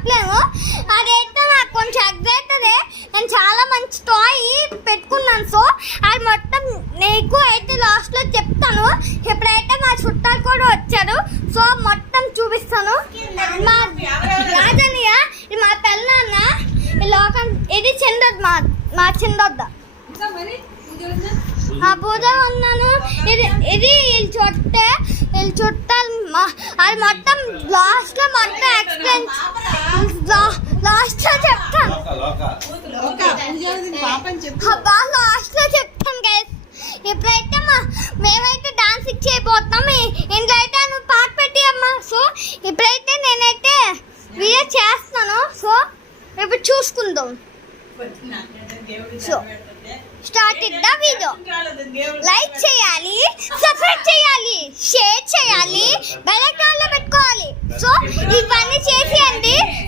చెప్పలేము. అదైతే నాకు కొంచెం ఎగ్జైటెడ్. నేను చాలా మంచి టాయ్ పెట్టుకున్నాను. సో అది మొత్తం నీకు అయితే లాస్ట్లో చెప్తాను. ఎప్పుడైతే మా చుట్టాలు కూడా వచ్చారు సో మొత్తం చూపిస్తాను. మా రాజనీయ ఇది మా పెళ్ళనాన్న, ఈ లోకం ఇది చందొద్ద, మా చందొద్ద ఆ పూజ ఉన్నాను. ఇది ఇది వీళ్ళు చుట్టాలు అది మొత్తం లాస్ట్లో మొత్తం ఎక్స్ప్లెయిన్ లాస్ట్లో చెప్తాను. లాస్ట్లో చెప్తాను గైస్. ఇప్పుడైతే మేమైతే డాన్స్ చేయబోతున్నాం. ఇంట్లో అయితే నువ్వు పాట పెట్టి అమ్మా. సో ఇప్పుడైతే నేనైతే వీడియో చేస్తున్నాను. సో ఇప్పుడు చూసుకుందాం. So start the video. Like చేయాలి, సబ్స్క్రైబ్ చేయాలి, షేర్ చేయాలి, బెల్ ఐకాన్లో పెట్టుకోవాలి. సో ఇవన్నీ చేసేయండి.